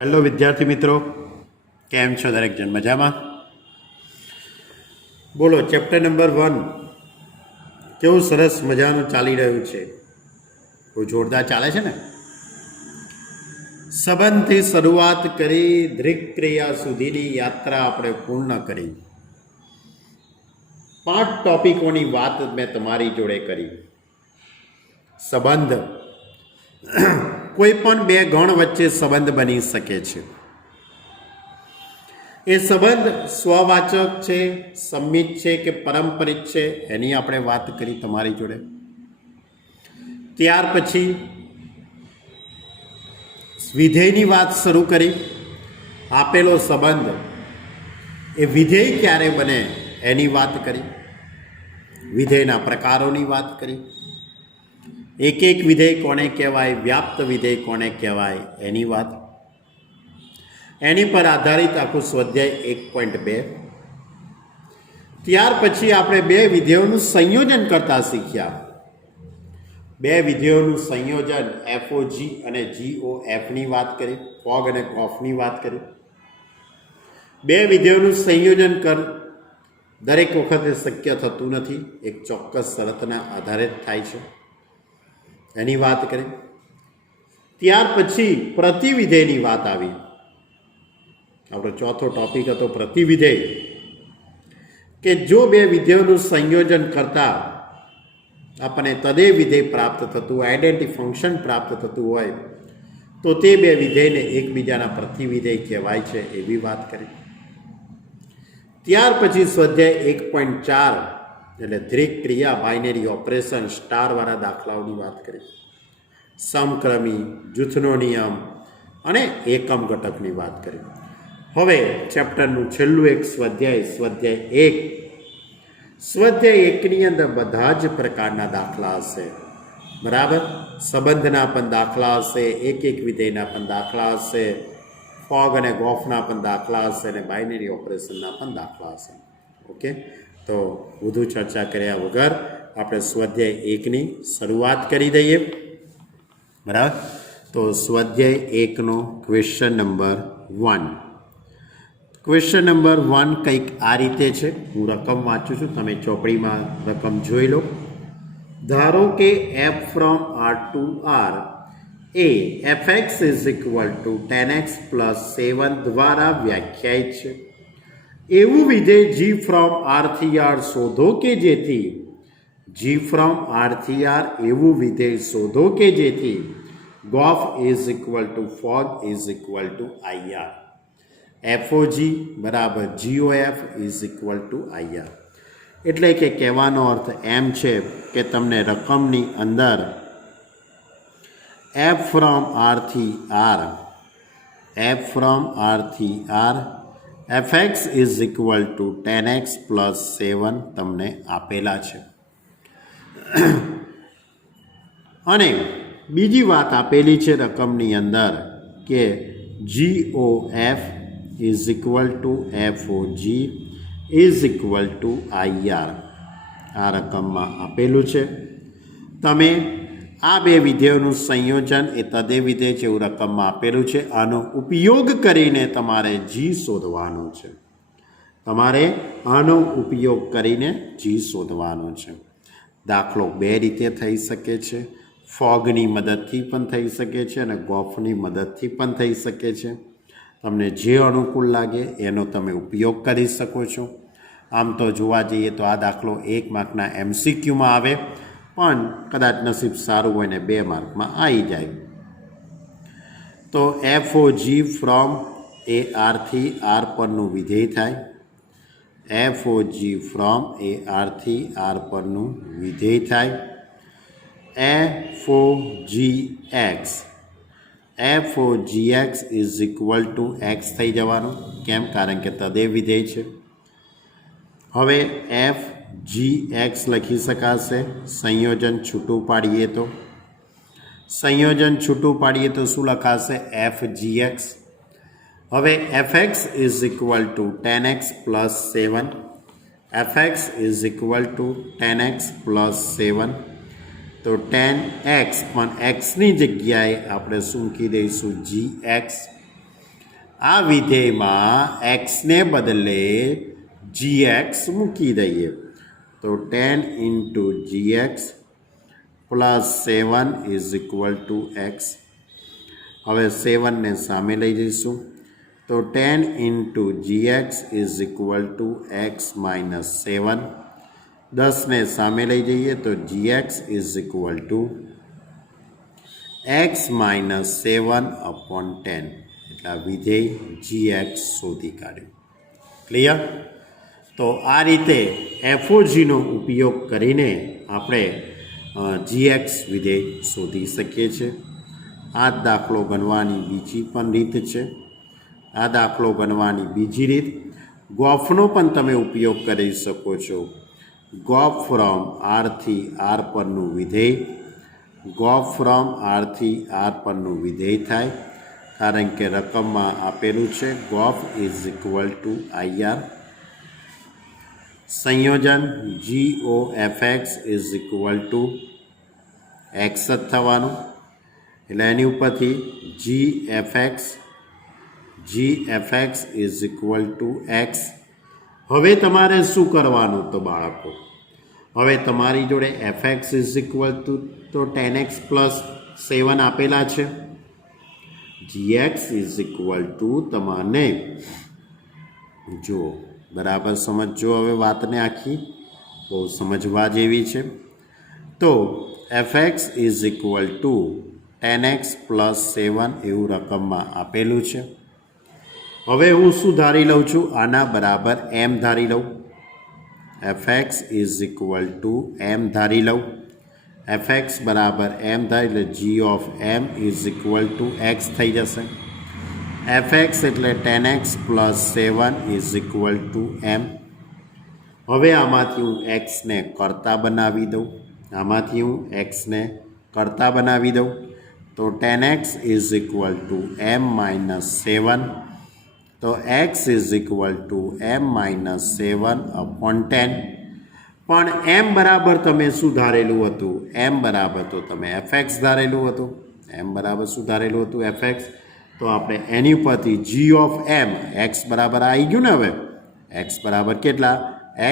Hello વિદ્યાર્થી મિત્રો, કેમ છો દરેક જણ? મજામાં? બોલો, ચેપ્ટર નંબર 1 કેવું સરસ મજાનું ચાલી રહ્યું છે? બહુ જોરદાર ચાલે છે ને? સંબંધથી શરૂઆત કરી દૃક ક્રિયા સુધીની યાત્રા આપણે પૂર્ણ કરી. 5 ટોપિકોની વાત મેં તમારી જોડે કરી. સંબંધ, કોઈ પણ બે ગણ વચ્ચે સંબંધ બની શકે છે. એ સંબંધ સ્વવાચક છે, સંમિત છે કે પારંપરિક છે, એની આપણે વાત કરી તમારી જોડે. ત્યાર પછી વિધેયની વાત શરૂ કરી. આપેલો સંબંધ એ વિધેય ક્યારે બને એની વાત કરી. વિધેયના પ્રકારોની વાત કરી. એક એક વિધેય કોને કહેવાય, વ્યાપ્ત વિધેય કોને કહેવાય એની વાત. એની પર આધારિત આખું સ્વાધ્યાય 1.2. ત્યાર પછી આપણે બે વિધેયોનું સંયોજન કરતા શીખ્યા. બે વિધેયોનું સંયોજન FOG અને GOFની વાત કરી, ફોગ અને કોફની વાત કરી. બે વિધેયોનું સંયોજન દરેક વખતે શક્ય થતું નથી, એક ચોક્કસ શરતના આધારે જ થાય છે, એની વાત કરી. ત્યાર પછી પ્રતિવિધેયની વાત આવી. આપણો ચોથો ટોપિક હતો પ્રતિવિધેય, કે જો બે વિધેયોનું સંયોજન કરતા આપણને તદેવ વિધેય પ્રાપ્ત થતું, આઈડેન્ટિટી ફંક્શન પ્રાપ્ત થતું હોય તો તે બે વિધેયને એકબીજાના પ્રતિવિધેય કહેવાય છે, એવી વાત કરી. ત્યાર પછી સ્વાધ્યાય 1.4 એટલે દૃક ક્રિયા, બાઇનરી ઓપરેશન, સ્ટારવાળા દાખલાઓની વાત કરી. સમક્રમી, જૂથનો નિયમ અને એકમ ઘટકની વાત કરી. હવે ચેપ્ટરનું છેલ્લું એક સ્વાધ્યાય 1. સ્વાધ્યાય 1ની અંદર બધા જ પ્રકારના દાખલા હશે, બરાબર? સંબંધના પણ દાખલા હશે, એક એક વિધેયના પણ દાખલા હશે, ફોગ અને ગોફના પણ દાખલા હશે અને બાઇનરી ઓપરેશનના પણ દાખલા હશે. ઓકે, તો વધુ ચર્ચા કર્યા વગર આપણે સ્વાધ્યાય 1ની શરૂઆત કરી દઈએ, બરાબર? તો સ્વાધ્યાય 1નો ક્વેશ્ચન નંબર 1. ક્વેશ્ચન નંબર 1 કંઈક આ રીતે છે. હું રકમ વાંચું છું, તમે ચોપડીમાં રકમ જોઈ લો. ધારો કે f from R to R A fx is equal two 10x plus 7 દ્વારા વ્યાખ્યાયિત છે. એવું વિધેય g from R થી R શોધો કે જેથી g from R થી R એવું વિધેય શોધો કે જેથી gof is equal to fog is equal to IR. FOG બરાબર GOF is equal to IR. એટલે કે કહેવાનો અર્થ એમ છે કે તમને રકમની અંદર f from R થી R fx is equal two 10x plus 7 તમને આપેલા છે. અને બીજી વાત આપેલી છે રકમની અંદર કે GOF is equal two FOG is equal to IR. આ રકમમાં આપેલું છે. તમે આ બે વિધેયોનું સંયોજન એ તદેવ વિધેય છે એવું રકમમાં આપેલું છે. આનો ઉપયોગ કરીને તમારે G શોધવાનું છે. દાખલો બે રીતે થઈ શકે છે. ફોગની મદદથી પણ થઈ શકે છે અને ગોફની મદદથી પણ થઈ શકે છે. તમને જે અનુકૂળ લાગે એનો તમે ઉપયોગ કરી શકો છો. આમ તો જોવા જઈએ તો આ દાખલો 1 માર્કના MCQમાં આવે, પણ કદાચ નસીબ સારું હોય ને 2 માર્કમાં આવી જાય. તો FOG ફ્રોમ એ R થી R પરનું વિધેય થાય. FOG ફ્રોમ એ R થી R પરનું વિધેય થાય. FOGX is equal to x થઈ જવાનું. કેમ? કારણ કે તદેવ વિધેય છે. હવે FGX લખી શકાશે. સંયોજન છૂટું પાડીએ તો શું લખાશે? FGX. હવે fx is equal two 10x plus 7. fx is equal two 10x plus 7. તો 10x પણ xની જગ્યાએ આપણે શું મૂકી દઈશું? GX. આ વિધેયમાં એક્સને બદલે gx મૂકી દઈએ તો 10 into gx plus 7 is equal to X. હવે 7ને સામે લઈ જઈશું તો 10 into gx is equal to x minus 7. 10ને સામે લઈ જઈએ તો gx is equal to x minus 7 upon 10. એટલે આ વિધેય gx શોધી કાઢ્યું. ક્લિયર? તો આ રીતે એફઓજીનો ઉપયોગ કરીને આપણે gx વિધેય શોધી શકીએ છીએ. આ દાખલો ગણવાની બીજી પણ રીત છે. આ દાખલો ગણવાની બીજી રીત ગોફનો પણ તમે ઉપયોગ કરી શકો છો. ગોફ ફ્રોમ આરથી આર પરનું વિધેય ગોફ ફ્રોમ આરથી આર પરનું વિધેય થાય, કારણ કે રકમમાં આપેલું છે ગોફ ઇઝ ઇક્વલ ટુ આઈઆર. સંયોજન GOFX is equal to x જ થવાનું. એટલે એની ઉપરથી GFX is equal to X. હવે તમારે શું કરવાનું? તો બાળકો હવે તમારી જોડે fx ઇઝ ઇક્વલ ટુ તો 10x પ્લસ 7 આપેલા છે. gx ઇઝ ઇક્વલ ટુ તમારે જો બરાબર સમજો. હવે વાતને આખી બહુ સમજવા જેવી છે. તો fx is equal two 10x plus 7 એવું રકમમાં આપેલું છે. હવે હું શું ધારી લઉં છું? આના બરાબર m ધારી લઉં. fx is equal two m ધારી લઉં. fx બરાબર m ધારી એટલે g of m is equal to x થઈ જશે. fx એટલે 10x plus 7 is equal two m. હવે આમાંથી હું xને કરતા બનાવી દઉં. કરતા બનાવી દઉં તો 10x is equal two m minus 7. તો x is equal two m minus 7 upon 10. પણ m બરાબર તમે શું ધારેલું હતું? m બરાબર તો તમે fx ધારેલું હતું. m બરાબર શું ધારેલું હતું? fx. તો આપણે એની ઉપરથી g ઓફ m x બરાબર આવી ગયું ને. હવે x બરાબર કેટલા?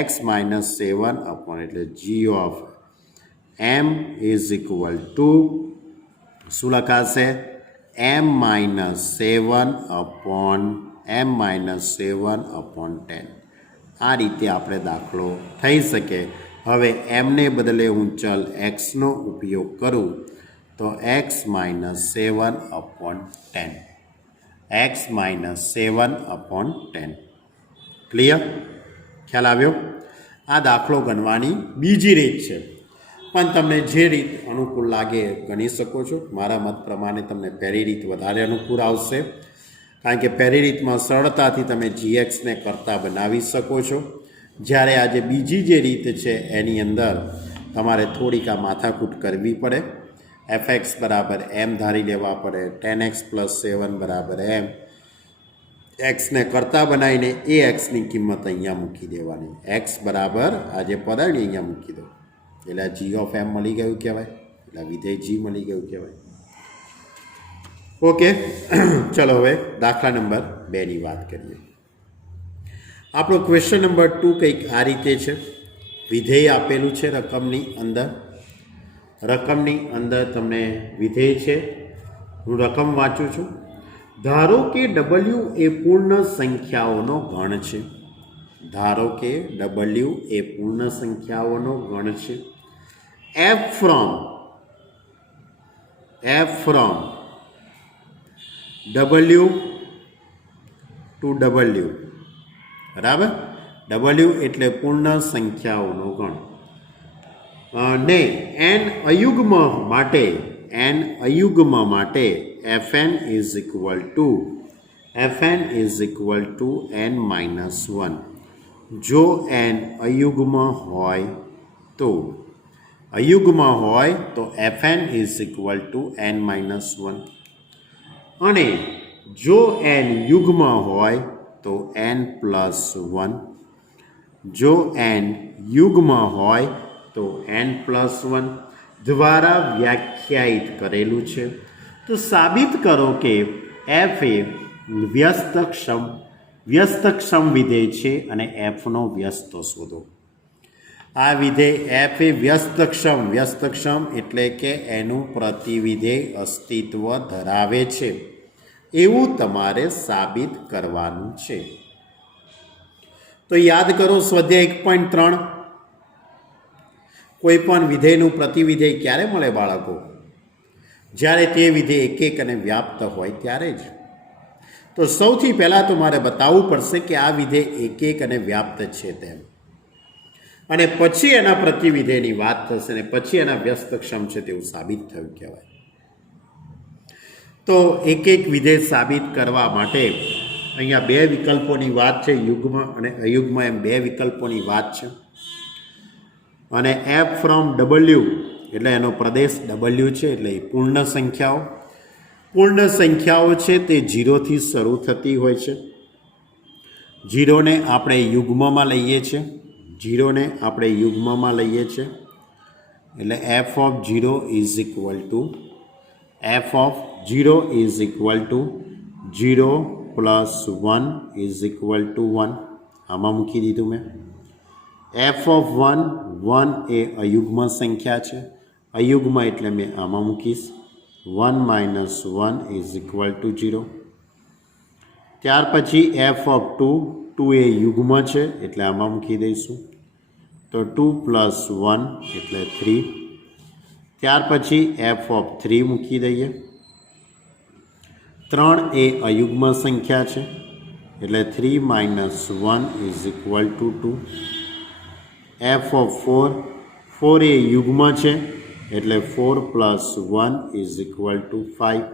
x માઇનસ 7 અપોન એટલે g of m is equal two શું લખાશે? m minus 7 upon 10. આ રીતે આપણે દાખલો થઈ શકે. હવે એમને બદલે હું ચલ એક્સનો ઉપયોગ કરું તો x minus 7 upon 10. x minus 7 upon 10. Clear? ખ્યાલ આવ્યો? આ દાખલો ગણવાની બીજી રીત છે. પણ તમને જે રીત અનુકૂળ લાગે ગણી શકો છો. મારા મત પ્રમાણે તમને પહેલી રીત વધારે અનુકૂળ આવશે, કારણ કે પહેલી રીતમાં સરળતાથી તમે gxને કરતા બનાવી શકો છો. જ્યારે આજે બીજી જે રીત છે એની અંદર તમારે થોડીક આ માથાકૂટ કરવી પડે. fx બરાબર m ધારી લેવા પડે. 10x પ્લસ 7 બરાબર m. એક્સને કરતા બનાવીને એ એક્સની કિંમત અહીંયા મૂકી દેવાની. એક્સ બરાબર આજે પદાણી અહીંયા મૂકી દો એટલે g ઓફ m મળી ગયું કહેવાય. એટલે વિધેય g મળી ગયું કહેવાય. ઓકે, ચલો હવે દાખલા નંબર 2ની વાત કરીએ. આપણો ક્વેશ્ચન નંબર 2 કંઈક આ રીતે છે. વિધેય આપેલું છે રકમની અંદર તમને વિધેય છે. હું રકમ વાંચું છું. ધારો કે w એ પૂર્ણ સંખ્યાઓનો ગણ છે. ધારો કે w એ પૂર્ણ સંખ્યાઓનો ગણ છે. f from w to w, બરાબર? w એટલે પૂર્ણ સંખ્યાઓનો ગણ. ને n અયુગ્મ માટે fn is equal to n minus 1. જો n અયુગ્મ હોય તો fn is equal to n minus 1. અને જો n યુગ્મ હોય તો n પ્લસ 1. જો n યુગ્મ હોય તો n પ્લસ 1 દ્વારા વ્યાખ્યાયિત કરેલું છે. તો સાબિત કરો કે f એ વ્યસ્તક્ષમ વિધેય છે અને એફનો વ્યસ્ત શોધો. આ વિધેય એફ એ વ્યસ્તક્ષમ એટલે કે એનું પ્રતિવિધેય અસ્તિત્વ ધરાવે છે એવું તમારે સાબિત કરવાનું છે. તો યાદ કરો સ્વાધ્યાય 1.3, કોઈ પણ વિધેયનું પ્રતિવિધેય ક્યારે મળે બાળકો? જ્યારે તે વિધેય એકક અને વ્યાપ્ત હોય ત્યારે જ. તો સૌથી પહેલાં તો મારે બતાવવું પડશે કે આ વિધેય એકક અને વ્યાપ્ત છે તેમ, અને પછી એના પ્રતિવિધેયની વાત થશે અને પછી એના વ્યસ્તક્ષમ છે તેવું સાબિત થયું કહેવાય. તો એક વિધેય સાબિત કરવા માટે અહીંયા બે વિકલ્પોની વાત છે, યુગ્મ અને અયુગ્મ એમ બે વિકલ્પોની વાત છે. અને એફ ફ્રોમ ડબલ્યુ એટલે એનો પ્રદેશ ડબલ્યુ છે, એટલે એ પૂર્ણ સંખ્યાઓ છે તે 0થી શરૂ થતી હોય છે. 0ને આપણે યુગ્મમાં લઈએ છીએ, એટલે F of 0 is equal to 0 plus 1 is equal two 1. આમાં મૂકી દીધું મેં. એફ ઓફ 1 એ અયુગ્મ સંખ્યા છે, અયુગ્મ એટલે મેં આમાં મૂકીશ. 1 માઇનસ 1 ઇઝ ઇક્વલ ટુ 0. ત્યાર પછી એફ ઓફ 2 એ યુગ્મ છે એટલે આમાં મૂકી દઈશું. તો 2 પ્લસ 1 એટલે 3. ત્યાર પછી એફ ઓફ 3 મૂકી દઈએ. 3 એ અયુગ્મ સંખ્યા છે એટલે 3 minus 1 is equal to 2. F of 4 એ યુગ્મ છે એટલે 4 પ્લસ 1 ઇઝ ઇક્વલ ટુ 5.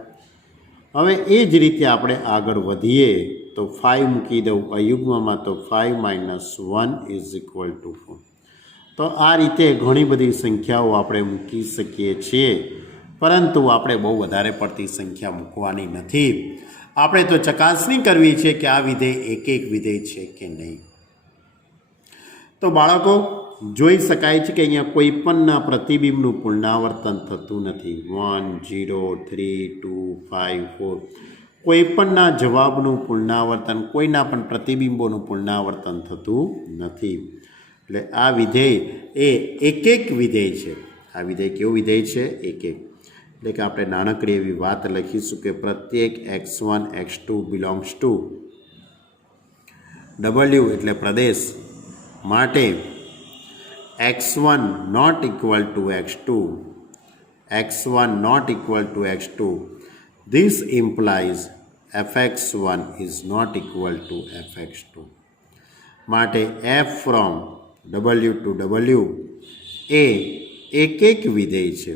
હવે એ જ રીતે આપણે આગળ વધીએ તો 5 મૂકી દઉં અયુગ્મમાં, તો 5 માઇનસ 1 ઇઝ ઇક્વલ ટુ 4. તો આ રીતે ઘણી બધી સંખ્યાઓ આપણે મૂકી શકીએ છીએ, પરંતુ આપણે બહુ વધારે પડતી સંખ્યા મૂકવાની નથી. આપણે તો ચકાસણી કરવી છે કે આ વિધેય એક વિધેય છે કે નહીં. તો બાળકો જોઈ શકાય છે કે અહીંયા કોઈ પણના પ્રતિબિંબનું પુનરાવર્તન થતું નથી. 1 0 3 2 5 4 કોઈ પણના જવાબનું પુનરાવર્તન, કોઈના પણ પ્રતિબિંબોનું પુનરાવર્તન થતું નથી. એટલે આ વિધેય એ એક વિધેય છે. આ વિધેય કેવું વિધેય છે? એક. એટલે કે આપણે નાનકડી એવી વાત લખીશું કે પ્રત્યેક x1 x2 belongs to W એટલે પ્રદેશ માટે x1 not equal to x2, this implies fx1 is not equal to fx2. માટે f from W to W એ એક વિધેય છે.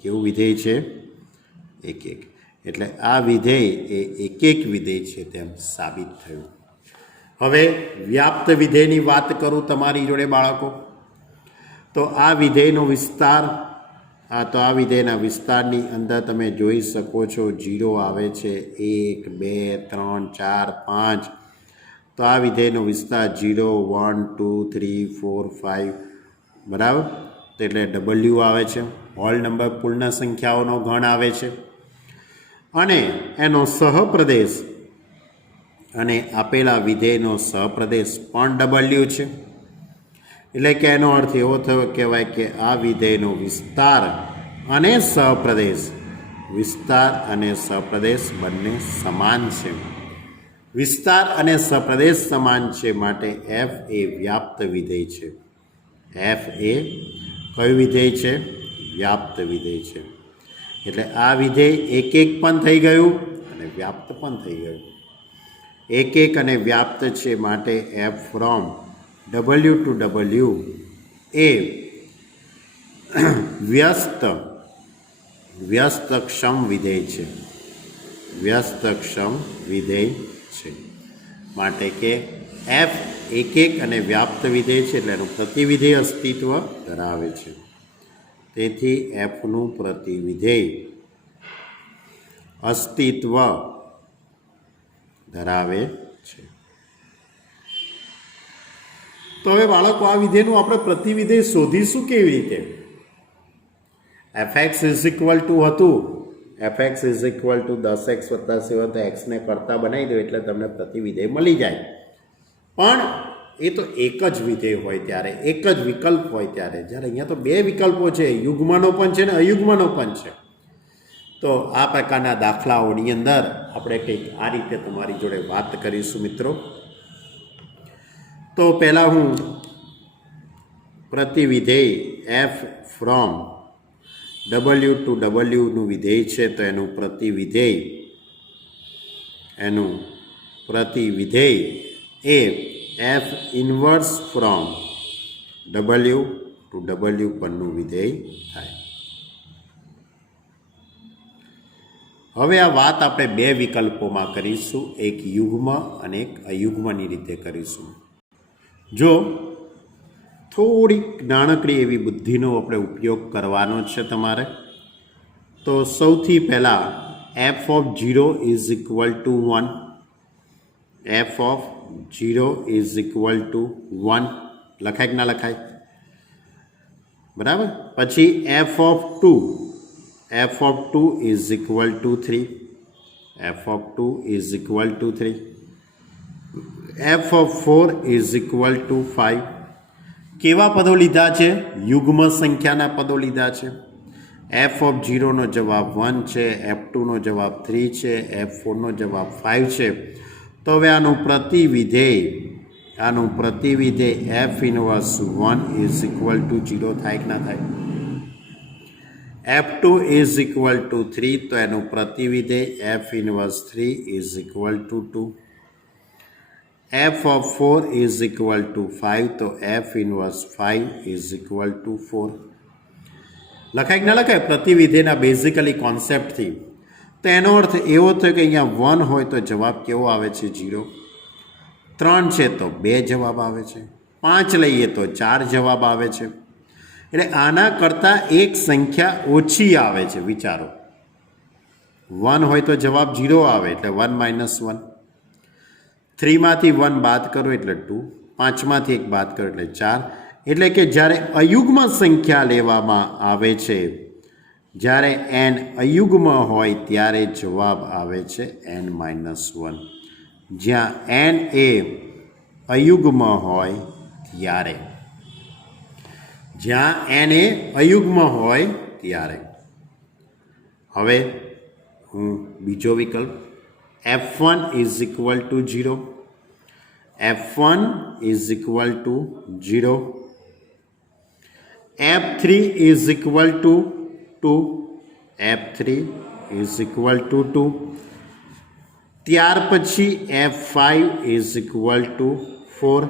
કેવું વિધેય છે? એક. એટલે આ વિધેય એ એક વિધેય છે તેમ સાબિત થયું. હવે વ્યાપ્ત વિધેયની વાત કરું તમારી જોડે બાળકો. તો આ વિધેયનો વિસ્તાર, તો આ વિધેયના વિસ્તારની અંદર તમે જોઈ શકો છો 0 આવે છે, 1 2 3 4 5. તો આ વિધેયનો વિસ્તાર 0 1 2 3 4 5 બરાબર. તો એટલે W આવે છે, હોલ નંબર પૂર્ણ સંખ્યાઓનો ગણ આવે છે. અને એનો સહપ્રદેશ અને આપેલા વિધેયનો સહપ્રદેશ પણ W છે. એટલે કે એનો અર્થ એવો થયો કહેવાય કે આ વિધેયનો વિસ્તાર અને સહપ્રદેશ બંને સમાન છે. વિસ્તાર અને સહપ્રદેશ સમાન છે માટે f એ વ્યાપ્ત વિધેય છે. f એ કયું વિધેય છે? વ્યાપ્ત વિધેય છે. એટલે આ વિધેય એક પણ થઈ ગયું અને વ્યાપ્ત પણ થઈ ગયું. એક અને વ્યાપ્ત છે માટે f from W to W એ વ્યસ્તક્ષમ વિધેય છે. માટે કે f એક અને વ્યાપ્ત વિધેય છે એટલે એનું પ્રતિવિધેય અસ્તિત્વ ધરાવે છે. તેથી fનું પ્રતિવિધેય અસ્તિત્વ ધરાવે છે. તો હવે બાળકો આ વિધેયનું આપણે પ્રતિવિધેય શોધીશું કેવી રીતે? fx ઇઝ ઇક્વલ ટુ હતું F x is equal two 10x + 7 તો એક્સને કરતા બનાવી દો એટલે તમને પ્રતિવિધેય મળી જાય. પણ એ તો એક જ વિધેય હોય ત્યારે, એક જ વિકલ્પ હોય ત્યારે. જ્યારે અહીંયા તો બે વિકલ્પો છે, યુગ્મનો પણ છે ને અયુગ્મનો પણ છે. તો આ પ્રકારના દાખલાઓની અંદર આપણે કંઈક આ રીતે તમારી જોડે વાત કરીશું મિત્રો. તો પહેલાં હું પ્રતિવિધેય એફ ફ્રોમ W ટુ Wનું વિધેય છે તો એનું પ્રતિવિધેય એ F inverse from W to W પરનું વિધેય થાય. હવે આ વાત આપણે બે વિકલ્પોમાં કરીશું, એક યુગ્મ અને એક અયુગ્મની રીતે કરીશું. જો થોડીક નાનકડી એવી બુદ્ધિનો આપણે ઉપયોગ કરવાનો છે તમારે, તો સૌથી પહેલાં F of 0 is equal two 1, F of 0 is equal two 1 લખાય કે ના લખાય? બરાબર. પછી F of 2 is equal two 3, F of 2 is equal two 3, F of 4 is equal to 5. કેવા પદો લીધા છે? યુગ્મ સંખ્યાના પદો લીધા છે. એફ ઓફ 0નો જવાબ 1 છે, એફ 2નો જવાબ 3 છે, એફ 4નો જવાબ 5 છે. તો હવે આનું પ્રતિવિધેય F inverse 1 is equal to 0 થાય કે ના થાય? એફ 2 ઇઝ ઇક્વલ ટુ 3 તો એનું પ્રતિવિધેય F inverse 3 is equal to 2. F of 4 is equal to 5 તો F inverse 5 is equal to 4. લખાય કે ના લખાય? પ્રતિવિધેયના બેઝિકલી કોન્સેપ્ટથી. તો એનો અર્થ એવો થયો કે અહીંયા 1 હોય તો જવાબ કેવો આવે છે? 0. 3 છે તો 2 જવાબ આવે છે. 5 લઈએ તો 4 જવાબ આવે છે. એટલે આના કરતાં એક સંખ્યા ઓછી આવે છે. વિચારો, 1 હોય તો જવાબ 0 આવે એટલે 1 - 1. 3માંથી 1 બાદ કરો એટલે 2, 5માંથી 1 બાદ કરો એટલે 4. એટલે કે જ્યારે અયુગ્મ સંખ્યા લેવામાં આવે છે, જ્યારે n અયુગ્મ હોય ત્યારે જવાબ આવે છે n - 1. જ્યાં n એ અયુગ્મ હોય ત્યારે, હવે હું બીજો વિકલ્પ f1 is equal to 0, f1 is equal to 0, f3 is equal to 2, f3 is equal to 2. ત્યાર પછી f5 ઇઝ ઇક્વલ ટુ 4.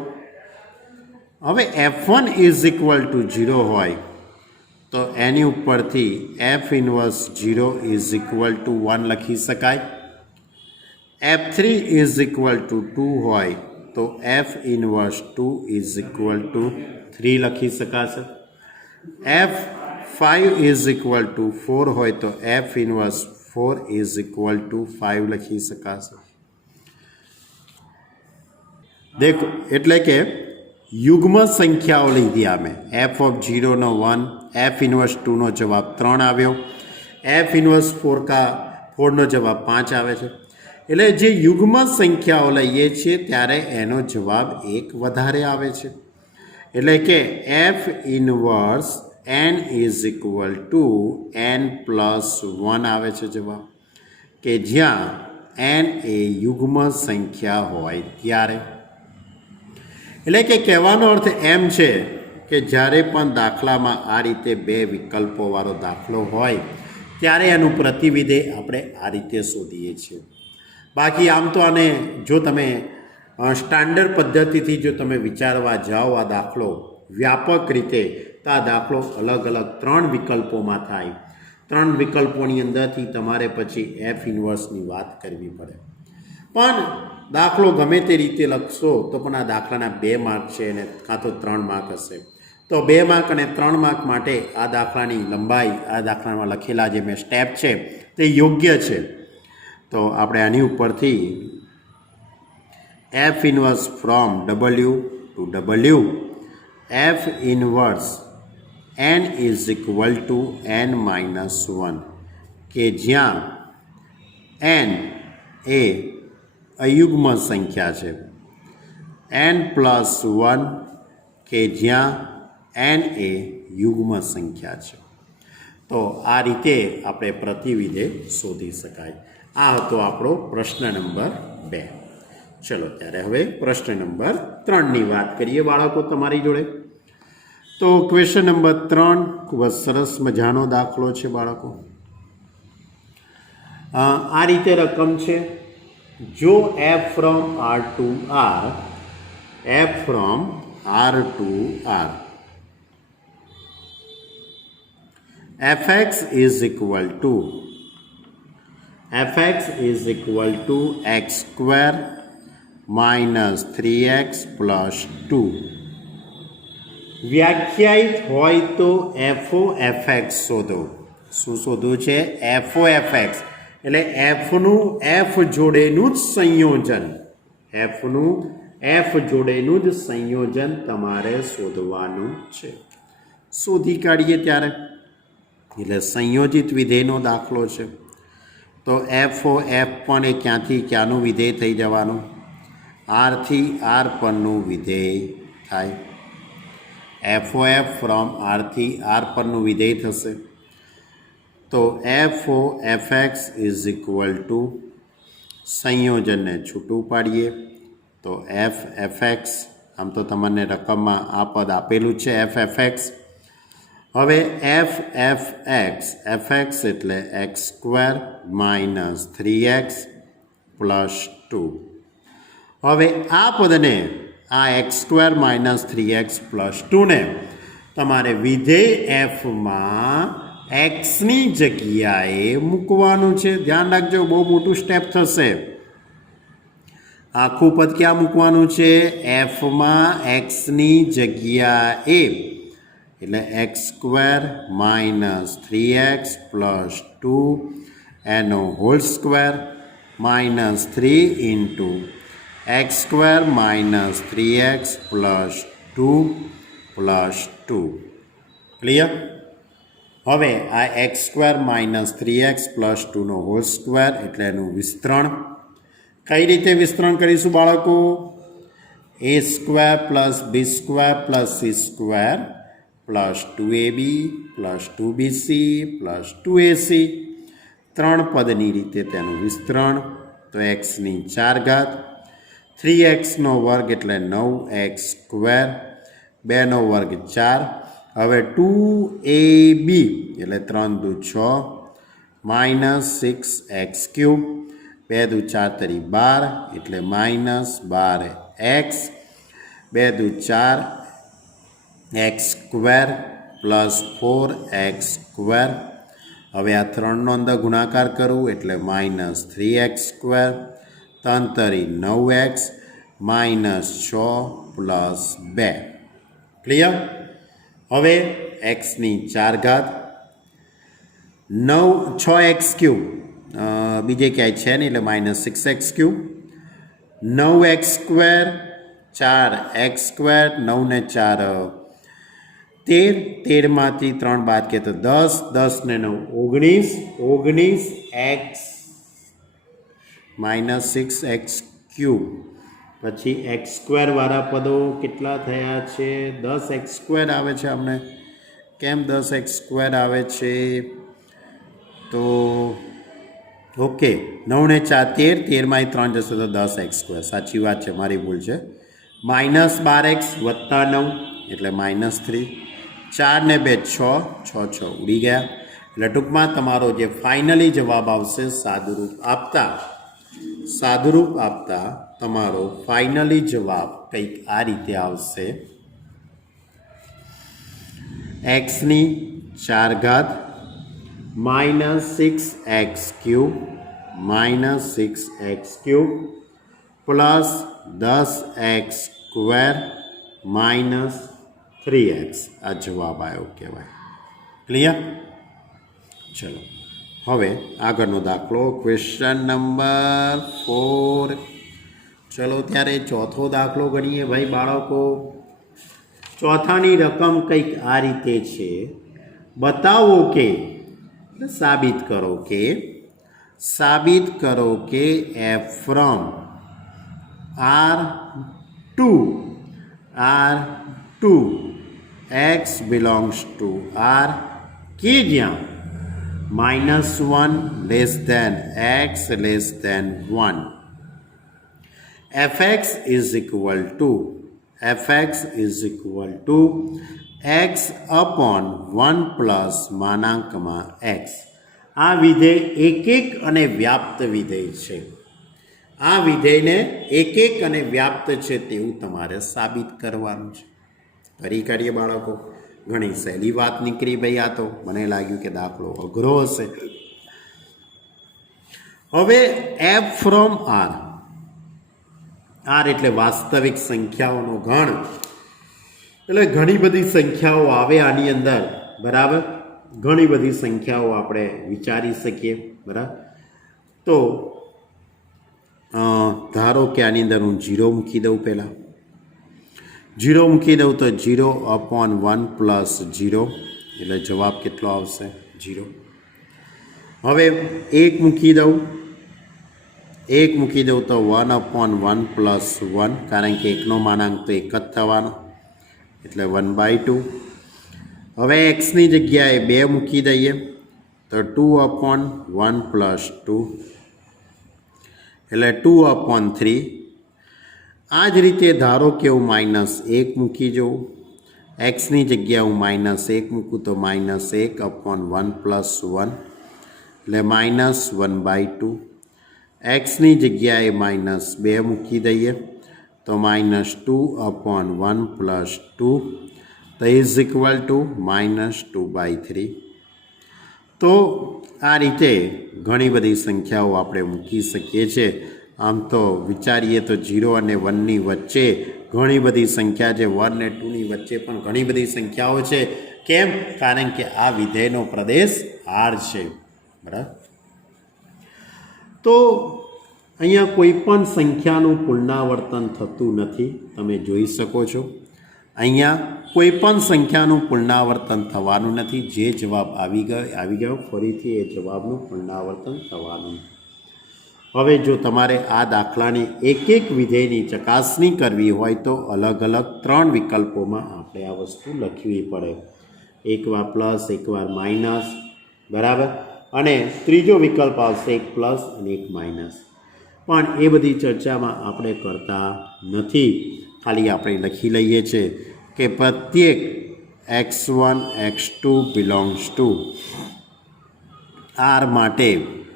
હવે f1 ઇઝ ઇક્વલ ટુ 0 હોય તો એની ઉપરથી f inverse 0 is equal two 1 લખી શકાય. f3 ઇઝ ઇક્વલ ટુ 2 હોય તો f inverse 2 is equal two 3 લખી શકાશે. f5 ઇઝ ઇક્વલ ટુ 4 હોય તો f inverse 4 is equal to 5 લખી શકાશે. દેખો, એટલે કે યુગ્મ સંખ્યાઓ લીધી અમે. એફ ઓફ 0નો 1, એફ ઇન્વર્સ 2નો જવાબ 3 આવ્યો, એફ ઇન્વર્સ 4નો જવાબ 5 આવે છે. એટલે જે યુગ્મ સંખ્યાઓ લઈએ છીએ ત્યારે એનો જવાબ 1 વધારે આવે છે. એટલે કે F inverse n is equal to n plus 1 આવે છે જવાબ, કે જ્યાં n એ યુગ્મ સંખ્યા હોય ત્યારે. એટલે કે કહેવાનો અર્થ એમ છે કે જ્યારે પણ દાખલામાં આ રીતે બે વિકલ્પોવાળો દાખલો હોય ત્યારે એનું પ્રતિવિધેય આપણે આ રીતે શોધીએ છીએ. બાકી આમ તો આને જો તમે સ્ટાન્ડર્ડ પદ્ધતિથી જો તમે વિચારવા જાઓ આ દાખલો વ્યાપક રીતે, તો આ દાખલો અલગ અલગ 3 વિકલ્પોમાં થાય. 3 વિકલ્પોની અંદરથી તમારે પછી એફ ઇન્વર્સની વાત કરવી પડે. પણ દાખલો ગમે તે રીતે લખશો તો પણ આ દાખલાના 2 માર્ક છે અને કાં તો 3 માર્ક હશે. તો 2 માર્ક અને 3 માર્ક માટે આ દાખલાની લંબાઈ, આ દાખલામાં લખેલા જે મેં સ્ટેપ છે તે યોગ્ય છે. તો આપણે આની ઉપરથી f inverse from W to W, f inverse n is equal to n - 1, કે જ્યાં n એ અયુગ્મ સંખ્યા છે, n+1 કે જ્યાં n એ યુગ્મ સંખ્યા છે. તો આ રીતે આપણે પ્રતિવિધેય શોધી શકાય. આ હતો આપણો પ્રશ્ન નંબર 2. ચલો ત્યારે હવે પ્રશ્ન નંબર 3ની વાત કરીએ બાળકો તમારી જોડે. તો ક્વેશ્ચન નંબર 3 ખૂબ જ સરસ મજાનો દાખલો છે બાળકો. આ રીતે રકમ છે. જો f from R to R, f from R to R, fx is equal to x square minus 3x plus 2. વ્યાખ્યાયિત હોય તો fo fx શોધો. શું શોધવું છે? fo fx એટલે fનું f જોડેનું જ સંયોજન, fનું f જોડેનું જ સંયોજન તમારે શોધવાનું છે. શોધી કાઢીએ ત્યારે એટલે સંયોજિત વિધેયનો દાખલો છે. તો fo f પણ એ ક્યાંથી ક્યાંનું વિધેય થઈ જવાનું? r થી r પરનું વિધેય થાય. fo f ફ્રોમ r થી r પરનું વિધેય થશે. તો fo fx is equal two સંયોજનને છૂટું પાડીએ તો f fx, આમ તો તમને રકમમાં આ પદ આપેલું છે f fx. હવે f fx એટલે x square minus 3x plus 2. હવે આ પદને આ x square minus 3x plus 2ને તમારે વિધેય fમાં એક્સની જગ્યાએ મૂકવાનું છે. ધ્યાન રાખજો, બહુ મોટું સ્ટેપ થશે. આખું પદ ક્યાં મૂકવાનું છે? એફમાં એક્સની જગ્યાએ, એટલે x square minus 3x plus 2 એનો whole square minus 3 into X square minus 3x plus 2 plus 2. Clear? હવે આ X square minus 3x plus 2નો હોલ સ્ક્વેર એટલે એનું વિસ્તરણ. કઈ રીતે વિસ્તરણ કરીશું બાળકો? a square plus B square plus C square plus 2ab plus 2bc plus 2ac. 3 પદની રીતે તેનું વિસ્તરણ. તો એક્સની 4 ઘાત, 3xનો વર્ગ એટલે 9x સ્ક્વેર, 2નો વર્ગ 4. હવે 2ab એટલે 3 દુ 6 માઇનસ 6x ક્યુબ, 2 દુ 4 તરી 12 એટલે માઇનસ 12x, 2 દુ 4 x square plus 4x square. હવે આ 3નો અંદર ગુણાકાર કરું એટલે માઇનસ 3x સ્ક્વેર, 3 તરી 9x માઇનસ 6 પ્લસ 2. ક્લિયર? હવે એક્સની 4 ઘાત, 6x ક્યુબ બીજે ક્યાંય છે નહીં એટલે minus 6x cube, 9x square, 4x square, 9 ને 4 13, 13માંથી 3 બાદ કે તો 10, 10 ને 9 19x માઇનસ 6x ક્યુબ. પછી એક્સ સ્ક્વેરવાળા પદો કેટલા થયા છે? 10x સ્ક્વેર આવે છે. અમને કેમ 10x સ્ક્વેર આવે છે? તો ઓકે, 9 ને 4 13, 13માંથી 3 જશે તો 10x સ્ક્વેર. સાચી વાત છે, મારી ભૂલ છે. માઇનસ 12x વત્તા 9 એટલે માઇનસ 3, 4 ને 2 6, 6 6 ઉડી ગયા. એટલે ટૂંકમાં તમારો જે ફાઇનલી જવાબ આવશે સાદુરૂપ આપતા તમારો ફાઇનલી જવાબ કંઈક આ રીતે આવશે: એક્સની 4 ઘાત minus 6x cube plus 10x square minus 3x. આ જવાબ આવ્યો કહેવાય. ક્લિયર? ચલો હવે આગળનો દાખલો ક્વેશ્ચન નંબર 4. ચલો ત્યારે ચોથો દાખલો ગણીએ ભાઈ બાળકો. ચોથાની રકમ કંઈક આ રીતે છે: બતાવો કે સાબિત કરો કે f from R2 x belongs to R કે જ્યાં -1 less than x less than 1 fx is equal to x upon 1 plus માનાંકમાં x. આ વિધેય એકક અને વ્યાપ્ત વિધેય છે. આ વિધેયને એકક અને વ્યાપ્ત છે તેવું તમારે સાબિત કરવાનું છે. ફરી કરીએ બાળકો, ઘણી સહેલી વાત નીકળી ભાઈ. આ તો મને લાગ્યું કે દાખલો અઘરો હશે. હવે એફ ફ્રોમ આર એટલે વાસ્તવિક સંખ્યાઓનો ગણ, એટલે ઘણી બધી સંખ્યાઓ આવે આની અંદર, બરાબર. ઘણી બધી સંખ્યાઓ આપણે વિચારી શકીએ, બરાબર. તો ધારો કે આની અંદર હું 0 મૂકી દઉં. પહેલાં 0 મૂકી દઉં તો 0/1 પ્લસ 0 એટલે જવાબ કેટલો આવશે? 0. હવે 1 મૂકી દઉં તો 1/1 પ્લસ 1, કારણ કે એકનો માનાંક તો એક જ થવાનો એટલે 1/2. હવે એક્સની જગ્યાએ 2 મૂકી દઈએ તો 2/1 પ્લસ 2 એટલે 2/3. આ જ રીતે ધારો કે હું -1 મૂકી જાઉં, એક્સની જગ્યાએ હું -1 મૂકું તો -1/1 પ્લસ 1 એટલે -1/2. એક્સની જગ્યાએ -2 મૂકી દઈએ તો -2/1 પ્લસ 2 તો ઇઝ ઇક્વલ ટુ -2/3. તો આ રીતે ઘણી બધી સંખ્યાઓ આપણે મૂકી શકીએ છીએ. આમ તો વિચારીએ તો 0 અને 1ની વચ્ચે ઘણી બધી સંખ્યા છે, 1 અને 2ની વચ્ચે પણ ઘણી બધી સંખ્યાઓ છે. કેમ? કારણ કે આ વિધેયનો પ્રદેશ R છે, બરાબર. તો અહીંયા કોઈ પણ સંખ્યાનું પુનરાવર્તન થતું નથી, તમે જોઈ શકો છો. અહીંયા કોઈ પણ સંખ્યાનું પુનરાવર્તન થવાનું નથી. જે જવાબ આવી ગયો ફરીથી એ જવાબનું પુનરાવર્તન થવાનું નથી. હવે જો તમારે આ દાખલાની એક વિધેયની ચકાસણી કરવી હોય તો અલગ અલગ 3 વિકલ્પોમાં આપણે આ વસ્તુ લખવી પડે. એકવાર પ્લસ, એકવાર માઇનસ, બરાબર. અને ત્રીજો વિકલ્પ આવશે એક પ્લસ અને એક માઇનસ. પણ એ બધી ચર્ચામાં આપણે કરતા નથી. ખાલી આપણે લખી લઈએ છીએ કે પ્રત્યેક x1 x2 belongs to R માટે,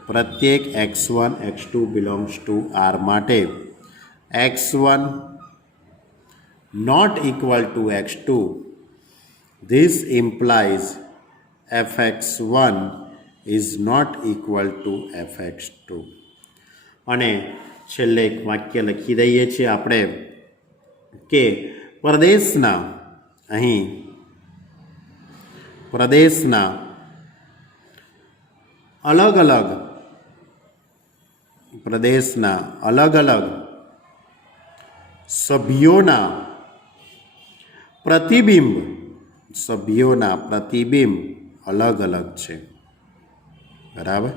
પ્રત્યેક x1 x2 belongs to R માટે x1 not equal to x2, this implies fx1 is not equal to fx2. અને છેલ્લે એક વાક્ય લખી દઈએ છીએ આપણે કે પ્રદેશના અલગ અલગ સભ્યોના પ્રતિબિંબ અલગ અલગ છે, બરાબર.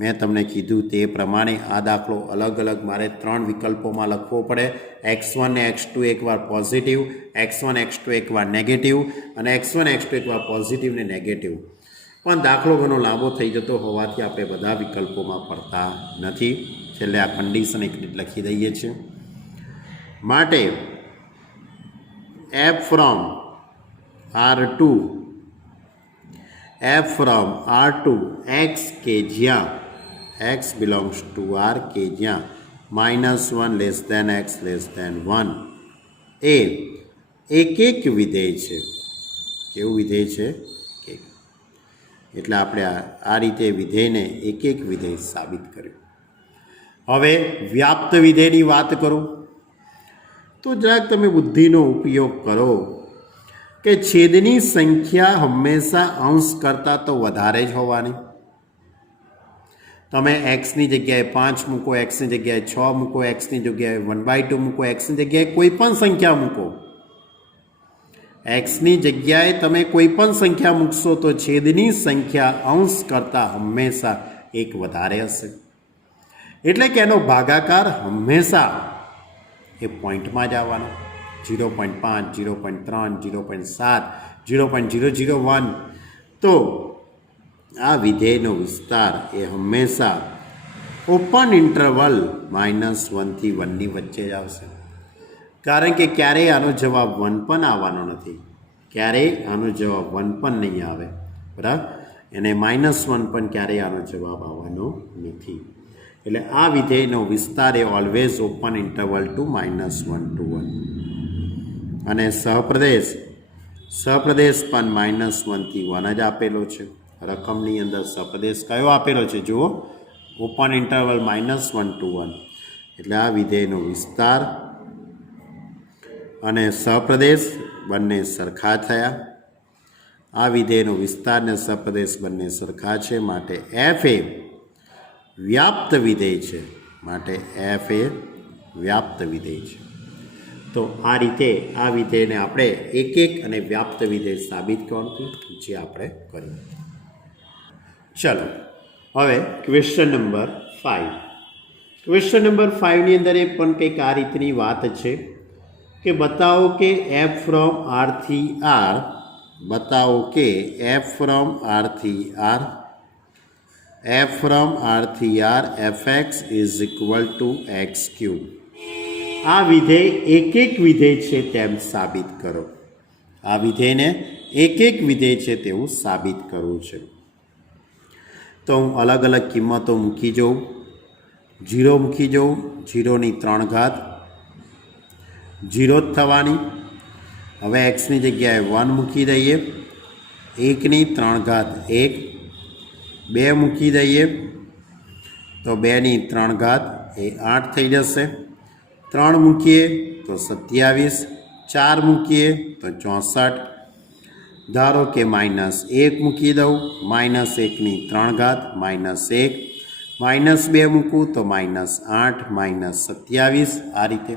મેં તમને કીધું તે પ્રમાણે આ દાખલો અલગ અલગ મારે 3 વિકલ્પોમાં લખવો પડે. x1 ને x2 એકવાર પોઝિટિવ, x1 x2 એકવાર નેગેટિવ અને x1 x2 એકવાર પોઝિટિવ ને નેગેટિવ. પણ દાખલો ઘણો લાંબો થઈ જતો હોવાથી આપણે બધા વિકલ્પોમાં પડતા નથી. છેલ્લે આ કન્ડિશન એક લખી દઈએ છીએ. માટે f from R2 x કે જ્યાં x belongs to R કે જ્યાં -1 less than x less than 1 એ એક વિધેય છે. કેવું વિધેય છે? એટલે આપણે આ રીતે વિધેયને એક વિધેય સાબિત કર્યું. હવે વ્યાપ્ત વિધેયની વાત કરું તો જરાક તમે બુદ્ધિનો ઉપયોગ કરો કે છેદની સંખ્યા હંમેશા અંશ કરતાં તો વધારે જ હોવાની. તમે એક્સની જગ્યાએ 5 મૂકો, એક્સની જગ્યાએ 6 મૂકો, એક્સની જગ્યાએ 1/2 મૂકો, એક્સની જગ્યાએ કોઈ પણ સંખ્યા મૂકો, એક્સની જગ્યાએ તમે કોઈ પણ સંખ્યા મૂકશો તો છેદની સંખ્યા અંશ કરતાં હંમેશા એક વધારે હશે, એટલે કે એનો ભાગાકાર હંમેશા એ પોઈન્ટમાં જ આવવાનો. 0.5, 0.3, 0.7, 0.001. તો આ વિધેયનો વિસ્તાર એ હંમેશા ઓપન ઇન્ટરવલ -1 થી 1 ની વચ્ચે જ આવશે, કારણ કે ક્યારેય આનો જવાબ 1 પણ આવવાનો નથી, ક્યારેય આનો જવાબ 1 પણ નહીં આવે, બરાબર. અને -1 પણ ક્યારેય આનો જવાબ આવવાનો નથી. એટલે આ વિધેયનો વિસ્તાર એ always open interval to -1 to 1. અને સહપ્રદેશ પણ -1 થી 1 જ આપેલો છે. રકમની અંદર સહપ્રદેશ કયો આપેલો છે જુઓ, ઓપન ઇન્ટરવલ -1 to 1. એટલે આ વિધેયનો વિસ્તાર અને સહપ્રદેશ બંને સરખા થયા. આ વિધેયનો વિસ્તાર અને સહપ્રદેશ બંને સરખા છે, માટે એફ એ વ્યાપ્ત વિધેય છે, માટે એફ એ વ્યાપ્ત વિધેય છે. તો આ રીતે આ વિધેયને આપણે એક અને વ્યાપ્ત વિધેય સાબિત કરવાનું, જે આપણે કર્યું. ચલો હવે ક્વેશ્ચન નંબર 5. ક્વેશ્ચન નંબર 5ની અંદર એ પણ કંઈક આ રીતની વાત છે કે બતાવો કે એફ ફ્રોમ આર થી આર, બતાવો કે એફ ફ્રોમ આર થી આર, એફ ફ્રોમ આર થી R f x is equal to x cube. આ વિધેય એક વિધેય છે તેમ સાબિત કરો. આ વિધેયને એક વિધેય છે તેવું સાબિત કરવું છે. તો હું અલગ અલગ કિંમતો મૂકી જાઉં. 0 મૂકી જાઉં, 0ની 3 ઘાત 0 જ થવાની. હવે એક્સની જગ્યાએ 1 મૂકી દઈએ, 1ની 3 ઘાત 1, 2 મૂકી દઈએ તો 2ની 3 ઘાત એ 8 થઈ જશે, 3 મૂકીએ તો 27, 4 મૂકીએ તો 64. ધારો કે -1 મૂકી દઉં, -1ની 3 ઘાત -1, -2 મૂકું તો -8, -27. આ રીતે.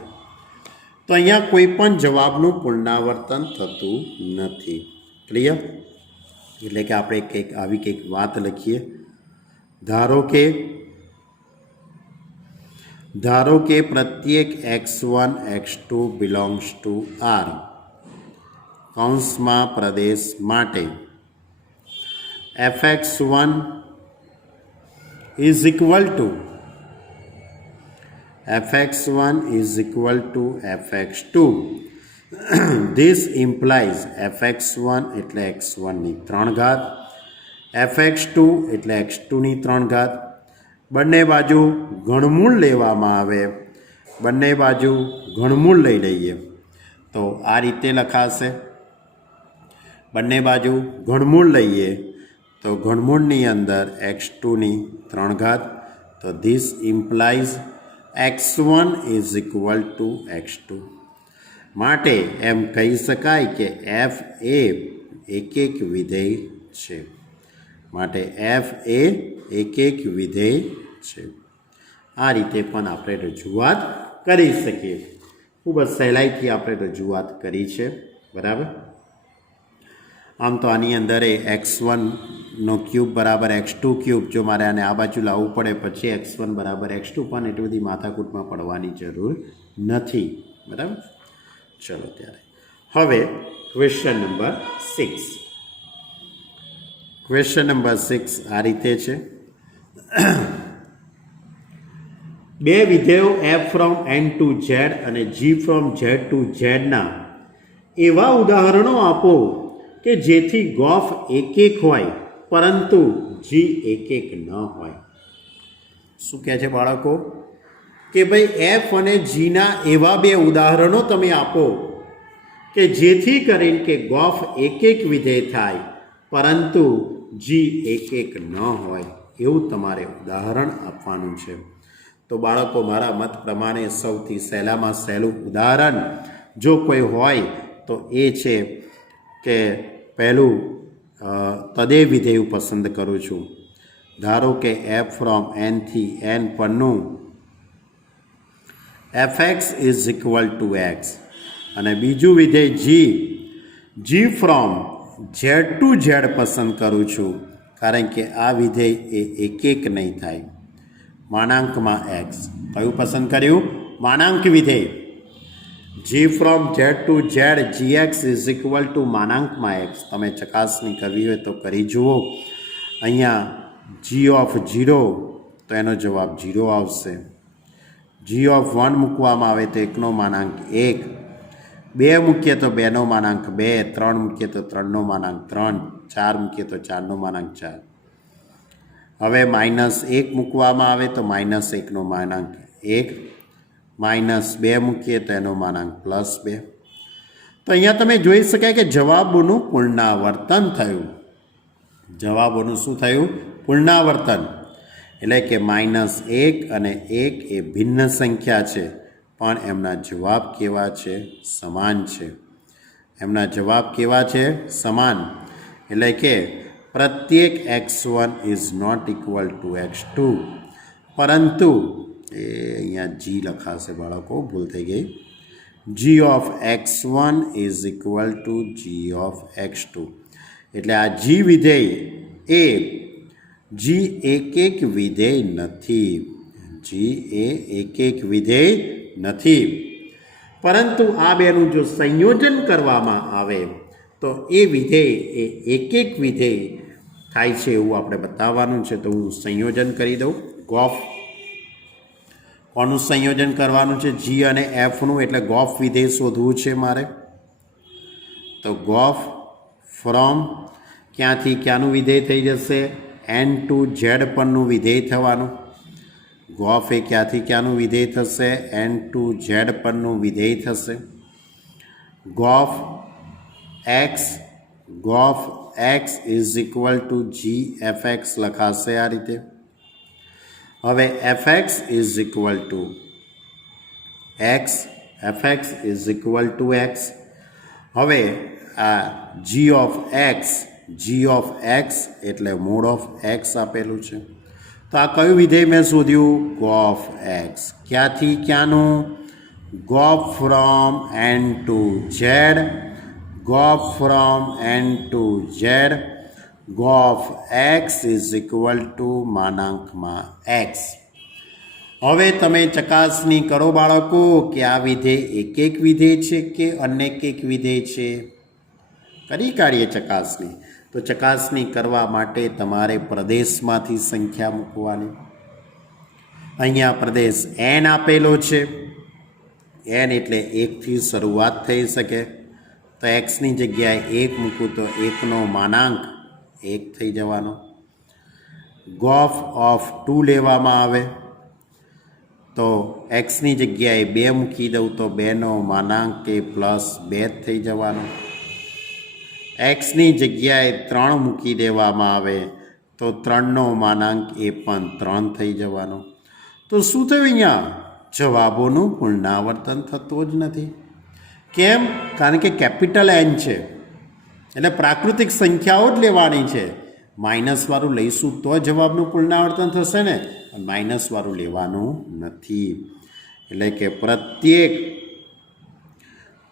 તો અહીંયા કોઈ પણ જવાબનું પુનરાવર્તન થતું નથી. ક્લિયર? એટલે કે આપણે કંઈક વાત લખીએ. ધારો કે પ્રત્યેક x1 x2 belongs to R, કૌંસમાં પ્રદેશ માટે fx1 is equal to fx2. This implies fx1 એટલે x1ની 3 ઘાત, fx2 એટલે x2ની 3 ઘાત. બંને બાજુ ઘનમૂળ લેવામાં આવે, બંને બાજુ ઘનમૂળ લઈ લઈએ તો આ રીતે લખાશે. બંને બાજુ ઘનમૂળ લઈએ તો ઘનમૂળની અંદર x2ની 3 ઘાત. તો this implies x1 is equal to x2. માટે એમ કહી શકાય કે f એ એક વિધેય છે. માટે f એ એક વિધેય છે. આ રીતે પણ આપણે રજૂઆત કરી શકીએ. ખૂબ જ સહેલાઈથી આપણે રજૂઆત કરી છે, બરાબર. આમ તો આની અંદર x1નો ક્યુબ બરાબર x2 ક્યુબ, જો મારે આને આ બાજુ લાવવું પડે પછી x1 બરાબર x2, પણ એટલી બધી માથાકૂટમાં પડવાની જરૂર નથી, બરાબર. ચલો ત્યારે હવે ક્વેશ્ચન નંબર 6. ક્વેશ્ચન નંબર 6 આ રીતે છે. બે વિધેયો f from n to z અને g from z to z ના એવા ઉદાહરણો આપો કે જેથી ગોફ એક હોય પરંતુ g એક ન હોય. શું કહે છે બાળકો? કે ભાઈ f અને g ના એવા બે ઉદાહરણો તમે આપો કે જેથી કરીને કે ગોફ એક વિધેય થાય પરંતુ g એક ન હોય, એવું તમારે ઉદાહરણ આપવાનું છે. તો બાળકો, મારા મત પ્રમાણે સૌથી સહેલામાં સહેલું ઉદાહરણ જો કોઈ હોય તો એ છે કે પહેલું તદેવ વિધેય પસંદ કરું છું. ધારો કે f ફ્રોમ n થી n પરનું fx is equal to x, અને બીજું વિધેય g g from Z to z પસંદ કરું છું કારણ કે આ વિધેય એ એક નહીં થાય. માનાંકમાં એક્સ કયું પસંદ કર્યું? માનાંક વિધેય. G from Z to Z G X is equal to માનાંકમાં એક્સ. તમે ચકાસણી કરવી હોય તો કરી જુઓ. અહીંયા જી ઓફ 0 તો એનો જવાબ 0 આવશે. જી ઓફ 1 મૂકવામાં આવે તો 1નો માનાંક 1, 2 મૂકીએ તો 2નો માનાંક 2, 3 મૂકીએ તો 3નો માનાંક 3, 4 મૂકીએ તો 4નો માનાંક 4. હવે -1 મૂકવામાં આવે તો -1નો માનાંક 1, -2 મૂકીએ તો એનો માનાંક +2. તો અહીંયા તમે જોઈ શકાય કે જવાબોનું પુનરાવર્તન થયું. જવાબોનું શું થયું? પુનરાવર્તન. એટલે કે -1 અને 1 એ ભિન્ન સંખ્યા છે પણ એમના જવાબ કેવા છે? સમાન છે. એમના જવાબ કેવા છે? સમાન. એટલે કે પ્રત્યેક x1 is not equal to x2, પરંતુ એ અહીંયા જી લખાશે બાળકો, ભૂલ થઈ ગઈ. G of x1 is equal to G of x2. એટલે આ જી વિધેય એ જી એક વિધેય નથી. જી એ એક વિધેય નથી, પરંતુ આ બેનું જો સંયોજન કરવામાં આવે તો એ વિધેય એ એક વિધેય થાય છે એવું આપણે બતાવવાનું છે. તો હું સંયોજન કરી દઉં. ગોફ કોનું સંયોજન કરવાનું છે? જી અને એફનું. એટલે ગોફ વિધેય શોધવું છે મારે. તો ગોફ ફ્રોમ ક્યાંથી ક્યાંનું વિધેય થઈ જશે? એન ટુ ઝેડ પરનું વિધેય થવાનું. ગોફ એ ક્યાંથી ક્યાંનું વિધેય થશે? એન ટુ ઝેડ પરનું વિધેય થશે. Gof X is equal to G F X લખાશે આ રીતે. હવે F x is equal to X, F x is equal to X. હવે આ જી ઓફ એક્સ એટલે મોડ ઓફ એક્સ આપેલું છે. તો આ કયું વિધેય મેં શોધ્યું? Gof X. ક્યાંથી ક્યાંનું? Gof from N to Z. Gof from N to Z. Gof X is equal to માનાંકમાં એક્સ. હવે તમે ચકાસણી કરો બાળકો કે આ વિધેય એક વિધેય છે કે અનેક વિધેય છે. કરી કાઢીએ ચકાસણી. તો ચકાસણી કરવા માટે તમારે પ્રદેશમાંથી સંખ્યા મૂકવાની. અહીંયા પ્રદેશ એન આપેલો છે. એન એટલે 1થી શરૂઆત થઈ શકે. તો એક્સની જગ્યાએ 1 મૂકું તો 1નો માનાંક 1 થઈ જવાનો. ગોફ ઓફ 2 લેવામાં આવે તો એક્સની જગ્યાએ 2 મૂકી દઉં તો 2નો માનાંક એ +2 થઈ જવાનો. એક્સની જગ્યાએ 3 મૂકી દેવામાં આવે તો 3નો માનાંક એ પણ 3 થઈ જવાનો. તો શું થયું? અહીંયા જવાબોનું પુનરાવર્તન થતું જ નથી. કેમ? કારણ કે કેપિટલ એન છે એટલે પ્રાકૃતિક સંખ્યાઓ જ લેવાની છે. માઇનસવાળું લઈશું તો જવાબનું પુનરાવર્તન થશે ને, માઇનસવાળું લેવાનું નથી. એટલે કે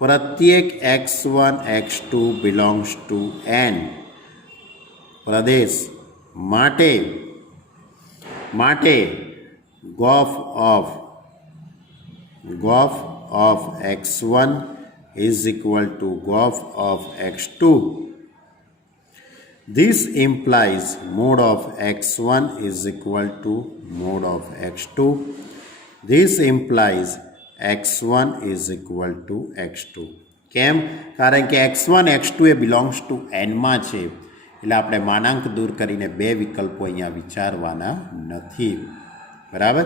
પ્રત્યેક x1 x2 belongs to n પ્રદેશ માટે ગોફ of x1 is equal to goph of x2. This implies mod of x1 is equal to mod of x2. This implies x1 is equal to x2. કેમ? કારણ કે x1 x2 A belongs to એનમાં છે એટલે આપણે માનાંક દૂર કરીને 2 વિકલ્પો અહીંયા વિચારવાના નથી. બરાબર?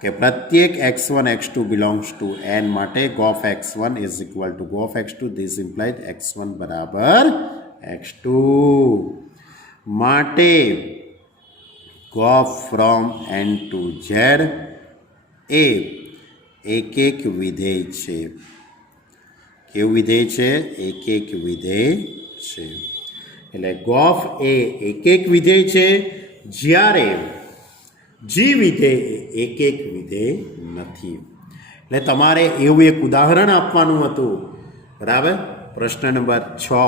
કે પ્રત્યેક x1 x2 belongs to n માટે gof x1 is equal to gof x2. This implied x1 બરાબર x2. માટે gof from n to Z એ એક વિધેય છે. કેવું વિધેય છે? એક વિધેય છે. એટલે ગોફ એ એક વિધેય છે જ્યારે જી વિધેય એક વિધેય નથી. એટલે તમારે એવું એક ઉદાહરણ આપવાનું હતું. બરાબર? પ્રશ્ન નંબર 6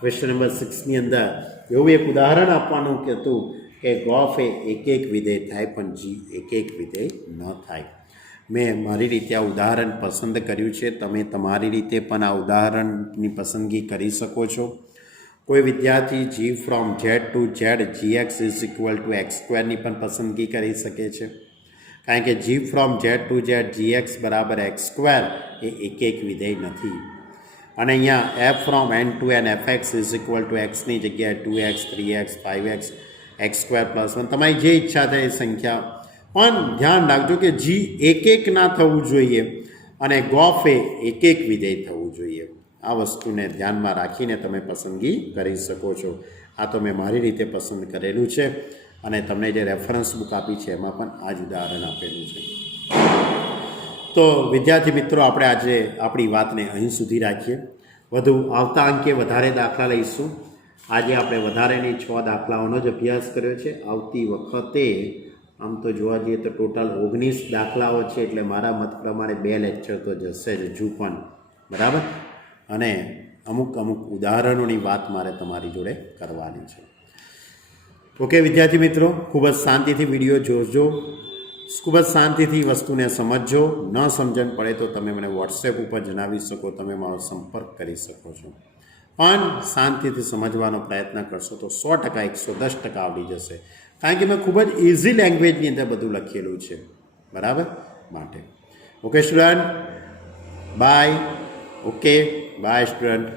ક્વેશ્ચન નંબર 6ની અંદર એવું એક ઉદાહરણ આપવાનું કે હતું કે ગોફ એ એક વિધેય થાય પણ જી એક વિધેય ન થાય. મેં મારી રીતે આ ઉદાહરણ પસંદ કર્યું છે. તમે તમારી રીતે પણ આ ઉદાહરણની પસંદગી કરી શકો છો. કોઈ વિદ્યાર્થી G from Z to Z GX = x² ની પણ પસંદગી કરી શકે છે, કારણ કે G from Z to Z GX = x² એ એક વિધેય નથી. અને અહીંયા f from n to n fx = x ની જગ્યાએ 2x 3x 5x x² + 1 તમારી જે ઈચ્છા થાય એ સંખ્યા. પણ ધ્યાન રાખજો કે જી એક ના થવું જોઈએ અને ગોફ એ એક વિધેય થવું જોઈએ. આ વસ્તુને ધ્યાનમાં રાખીને તમે પસંદગી કરી શકો છો. આ તો મેં મારી રીતે પસંદ કરેલું છે અને તમને જે રેફરન્સ બુક આપી છે એમાં પણ આ જ ઉદાહરણ આપેલું છે. તો વિદ્યાર્થી મિત્રો, આપણે આજે આપણી વાતને અહીં સુધી રાખીએ. વધુ આવતા અંકે વધારે દાખલા લઈશું. આજે આપણે વધારેની 6 દાખલાઓનો જ અભ્યાસ કર્યો છે. આવતી વખતે આમ તો જોવા જઈએ તો ટોટલ 19 દાખલાઓ છે, એટલે મારા મત પ્રમાણે 2 લેક્ચર તો જશે જ હજુ પણ, બરાબર. અને અમુક ઉદાહરણોની વાત મારે તમારી જોડે કરવાની છે. ઓકે વિદ્યાર્થી મિત્રો, ખૂબ જ શાંતિથી વિડીયો જોજો, ખૂબ જ શાંતિથી વસ્તુને સમજજો. ન સમજણ પડે તો તમે મને વોટ્સએપ ઉપર જણાવી શકો, તમે મારો સંપર્ક કરી શકો છો. પણ શાંતિથી સમજવાનો પ્રયત્ન કરશો તો 100% 110% આવડી જશે, કારણ કે મેં ખૂબ જ ઇઝી લેંગ્વેજની અંદર બધું લખેલું છે, બરાબર. માટે okay student, bye. Okay bye student.